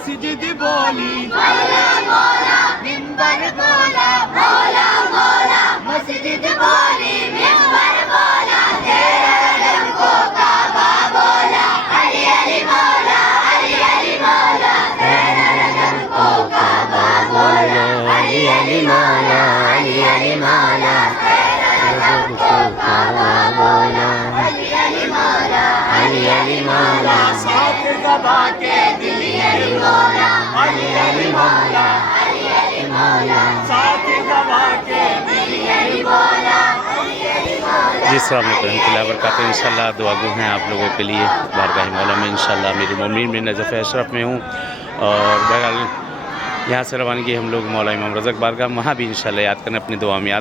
मस्जिद बोली मौला मौला, मिंबर बोला मौला मौला, मस्जिद बोली मिंबर बोला, तेरा रजब को काबा बोला, अली अली मौला अली अली मौला, तेरा रजब को काबा बोला, अली अली मौला अली अली मौला, तेरा रजब को काबा बोला, अली अली मौला अली अली मौला, साथ दबा के दिल अली मौला अली अली मौला, अली अली मौला, साथ दबा के दिल अली मौला अली अली मौला। जी अस्सलाम वालेकुम रहमतुल्लाहि व बरकातहू। इंशाल्लाह दुआ गो हैं आप लोगों के लिए बारगाह मौला में। इंशाल्लाह मेरी मोमिन में नजफ़ अशरफ में हूँ और बहरहाल यहाँ से रवानगी हम लोग मौला इमाम रज़ाक़ बारगाह, वहाँ भी इंशाल्लाह याद करना, अपनी दुआ में याद